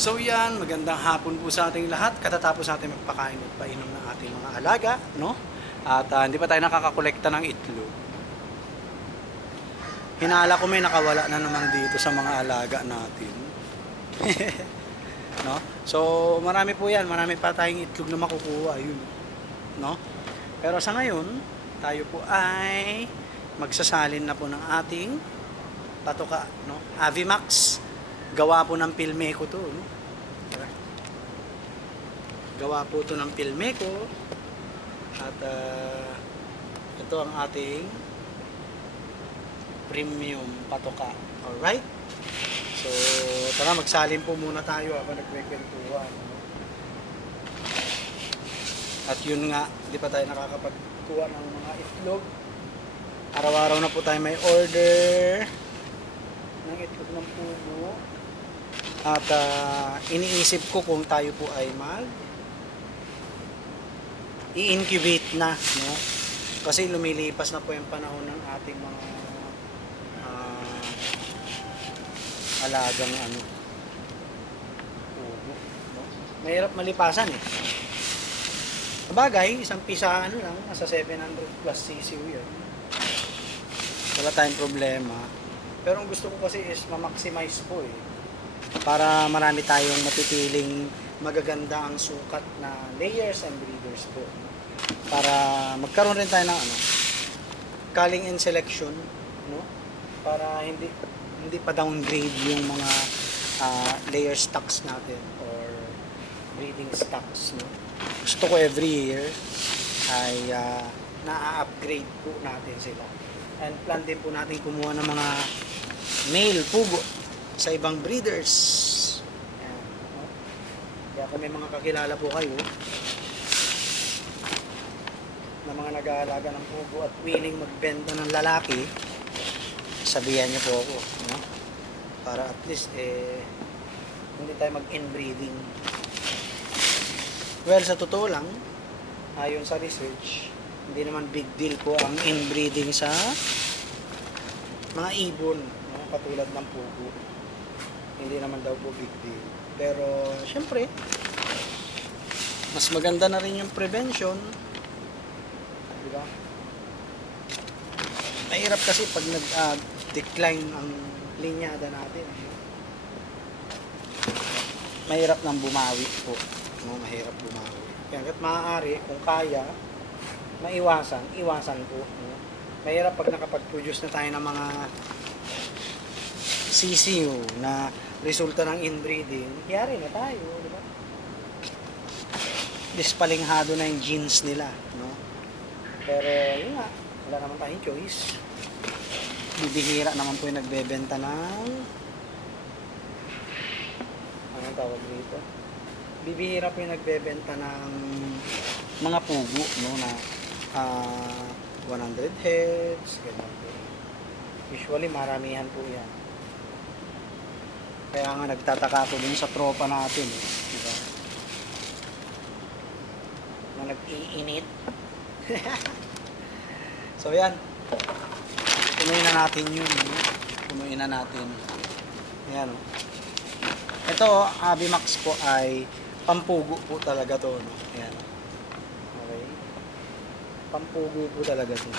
So yan, magandang hapon po sa ating lahat. Katatapos natin magpakain at painom ng ating mga alaga, no? At hindi pa tayo nakakakolekta ng itlog. Hinala ko may nakawala na naman dito sa mga alaga natin. No? So, marami po yan. Marami pa tayong itlog na makukuha. Yun. No? Pero sa ngayon, tayo po ay magsasalin na po ng ating patoka. No? Avimax. Gawa po ng Pilmeco to. No? Gawa po to ng Pilmeco. At ito ang ating premium patoka. Alright? So, tara magsalin po muna tayo habang nagkwekwentuhan. No? At yun nga, di pa tayo nakakapagkuha ng mga itlog. Araw-araw na po tayo may order ng itlog ng pugo. At iniisip ko kung tayo po ay i-incubate na, no? Kasi lumilipas na po yung panahon ng ating mga alagang pugo, no? Mahirap malipasan eh. Sabagay, isang pisa lang, nasa 700 plus CCU yun. Wala tayong problema. Pero ang gusto ko kasi is ma-maximize po eh. Para marami tayong matipiling magaganda ang sukat na layers and breeders po. Para magkaroon rin tayo ng culling and selection, no? Para hindi pa downgrade yung mga layer stocks natin or breeding stocks, no? Gusto ko every year ay na-upgrade po natin sila. And plan din po natin kumuha ng mga male pugo sa ibang breeders. Ayan, no? Kaya kung may mga kakilala po kayo na mga nag-aalaga ng pugo at willing magbenta ng lalaki, sabihan niyo po ako, no? Para at least hindi tayo mag-inbreeding. Well, sa totoo lang, ayon sa research, hindi naman big deal po ang inbreeding sa mga ibon, no? Katulad ng pugo. Hindi naman daw po big deal. Pero, syempre, mas maganda na rin yung prevention. Diba? Mahirap kasi pag nag-decline ang linyada natin. Mahirap nang bumawi po. No? Mahirap bumawi. Kaya hanggat maaari, kung kaya, iwasan po. No? Mahirap pag nakapag-produce na tayo ng mga CCU na resulta ng inbreeding, yari na tayo, di ba? Dispalinghado na yung genes nila, no? Pero yun nga, wala naman tayong choice. Bibihira naman po yung nagbebenta ng anong tawag dito? Bibihira po yung nagbebenta ng mga pugo, no, na 100 heads, ganyan po. Usually maramihan po yan. Kaya nga nagtataka ako dun sa tropa natin, eh, diba? Na nag-iinit. So yan. Punuin na natin yun. Punuin na natin. Ayan, oh. Ito, Avimax po ay pampugo po talaga to, no? Ayan. Okay. Pampugo po talaga to.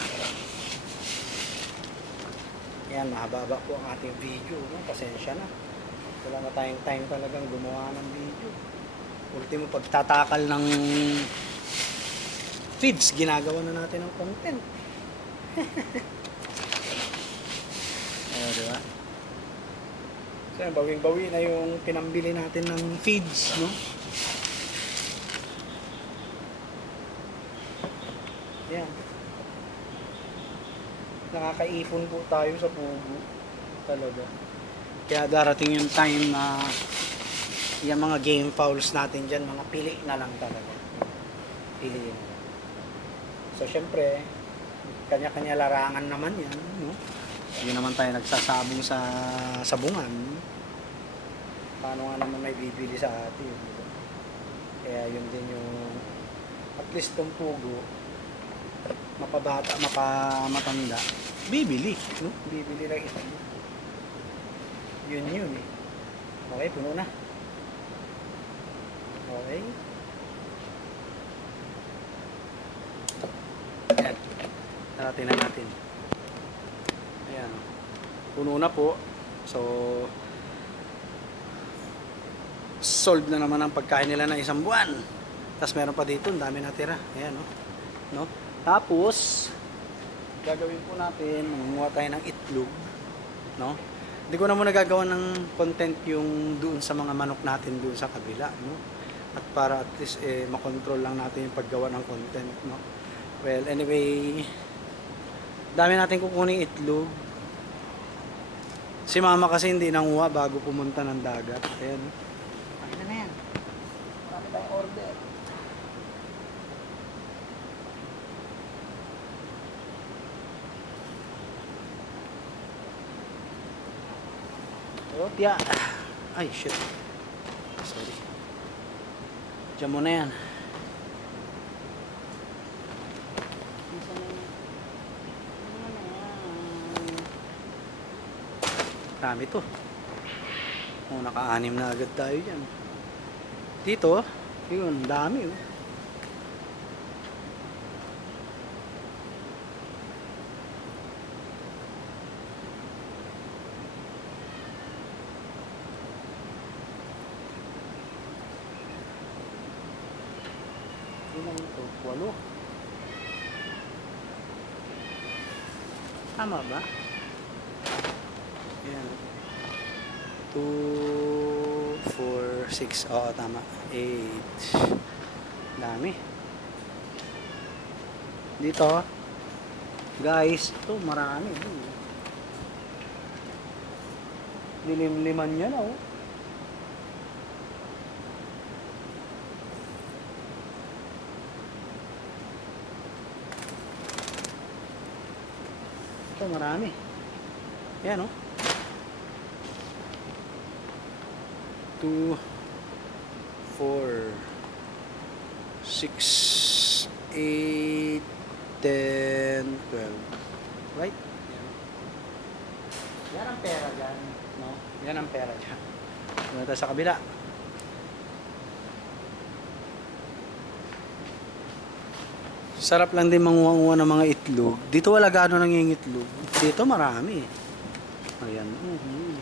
Ayan, mahaba po ang ating video, no? Pasensya na. Wala na tayong time talagang gumawa ng video. Ultimo, pagtatakal ng feeds, ginagawa na natin ng content. Diba? So, bawing-bawi na yung pinambili natin ng feeds, no? Yan. Nakakaipon po tayo sa pugo. Talaga. Kaya darating yung time na yung mga game fouls natin dyan, mga pili na lang talaga. Piliin. So, syempre, kanya-kanya larangan naman yan, no? Hindi naman tayo nagsasabong sa sabungan. Paano nga naman may bibili sa atin? Diba? Kaya yun din yung at least kung pugo, mapabata, mapamatanda, bibili, no? Bibili lang isa. Yun eh. Okay, puno na. Okay. Ayan. Narating na natin. Ayan. Puno na po. So, solve na naman ang pagkain nila ng isang buwan. Tapos meron pa dito, ang dami natira. Ayan, no? Tapos, gagawin po natin, mangunguha tayo ng itlog, no? Hindi ko na muna gagawa ng content yung doon sa mga manok natin doon sa kabila, no? At para at least makontrol lang natin yung paggawa ng content, no? Well, anyway, dami natin kukunin itlog. Si mama kasi hindi nanguha bago pumunta ng dagat. Ayan. Pakita na yan. Marami tayong order. Oh, tiya. Ay, shit. Sorry. Diyan mo na yan. Dami to. Oh, naka-anim na agad tayo dyan. Dito, yun, dami oh. Ilan ito? 8. Tama ba? Ayan. 2, 4, 6. Oo, tama. 8. Dami. Dito, guys, ito marami. Lilim-liman yan, oh. Ito marami. Yan, oh. 2, 4, 6, 8, 10, 12. Right? Yan ang pera dyan. No? Yan ang pera dyan. Punta sa kabila. Sarap lang din manguha-nguha ng mga itlog. Dito wala gaano nangingitlog. Dito marami. Ayan. Ayan,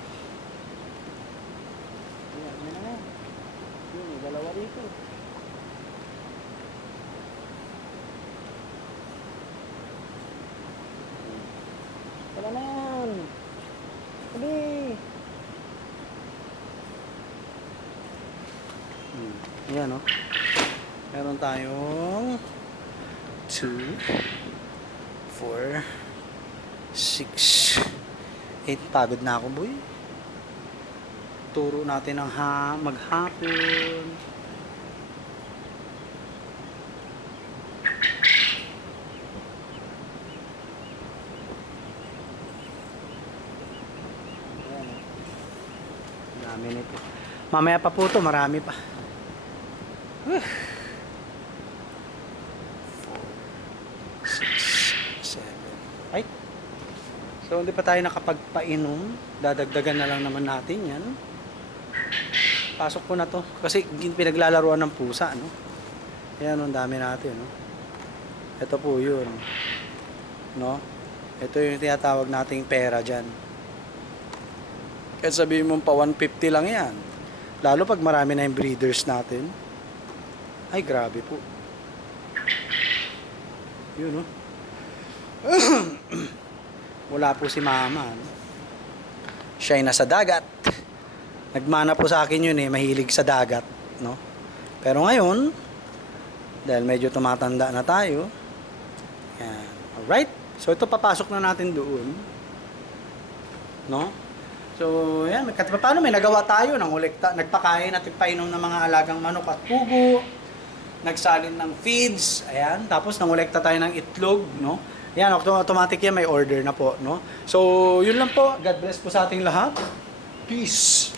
na. Yun, dalawa dito. Wala na yan. Sabi. Ayan, oh. Meron tayong 2, 4, 6, 8. Pagod na ako, boy. Turo natin ang maghapon. Ayan. Dami nito. Mamaya pa po to, marami pa. 4, 6, 7. Ay. So hindi pa tayo nakapagpainom. Dadagdagan na lang naman natin yan. Pasok ko na to. Kasi pinaglalaruan ng pusa, no? Ayan, ang dami natin, no? Ito po yun. No? Ito yung tinatawag nating pera dyan. Kahit sabihin mo pa 150 lang yan. Lalo pag marami na yung breeders natin. Ay, grabe po. Yun, no? Wala po si mama, no? Siya ay nasa dagat. Nagmana po sa akin yun mahilig sa dagat, no? Pero ngayon, dahil medyo tumatanda na tayo, yan. Alright? So ito papasok na natin doon, no? So, yan, paano may nagawa tayo ng ulekta, nagpakain at nagpainom ng mga alagang manok at pugo, nagsalin ng feeds, ayan, tapos nangolekta tayo ng itlog, no? Yan, automatic yan, may order na po, no? So, yun lang po. God bless po sa ating lahat. Peace!